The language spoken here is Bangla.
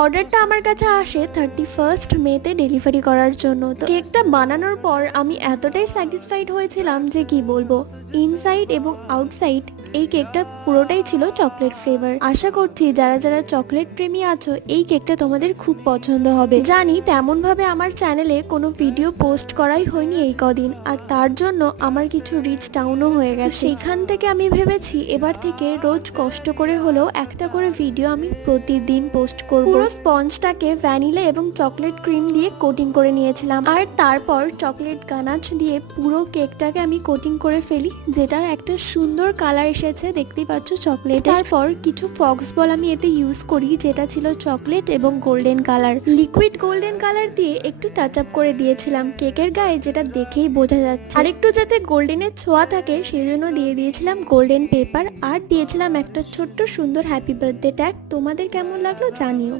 অর্ডারটা আমার কাছে আসে 31st মেতে ডেলিভারি করার জন্য। তো কেকটা বানানোর পর আমি এতটাই স্যাটিসফাইড হয়েছিলাম যে কি বলবো। ইনসাইড এবং আউটসাইড এই কেকটা পুরোটাই ছিল চকলেট ফ্লেভার। আশা করছি যারা যারা চকলেট প্রেমী আছো এই কেকটা তোমাদের খুব পছন্দ হবে। জানি তেমন ভাবে আমার চ্যানেলে কোনো ভিডিও পোস্ট করাই হয়নি এই কদিন, আর তার জন্য আমার কিছু রিচ ডাউনও হয়ে গেছে। সেখান থেকে আমি ভেবেছি এবার থেকে রোজ কষ্ট করে হলেও একটা করে ভিডিও আমি প্রতিদিন পোস্ট করব। পুরো স্পঞ্জটাকে ভ্যানিলা এবং চকলেট ক্রিম দিয়ে কোটিং করে নিয়েছিলাম, আর তারপর চকলেট গানাচ দিয়ে পুরো কেকটাকে আমি কোটিং করে ফেলি, যেটা একটা সুন্দর কালার এসেছে দেখতেই পাচ্ছ চকলেট। তারপর কিছু ফক্স বল আমি এতে ইউজ করি, যেটা ছিল চকলেট এবং golden colour. Liquid golden colour দিয়ে একটু টাচ আপ করে দিয়েছিলাম কেকের গায়ে, যেটা দেখেই বোঝা যাচ্ছে। আর একটু যাতে গোল্ডেনের ছোঁয়া থাকে সেই জন্য দিয়ে দিয়েছিলাম গোল্ডেন পেপার, আর দিয়েছিলাম একটা ছোট্ট সুন্দর হ্যাপি বার্থডে ট্যাগ। তোমাদের কেমন লাগলো জানিও।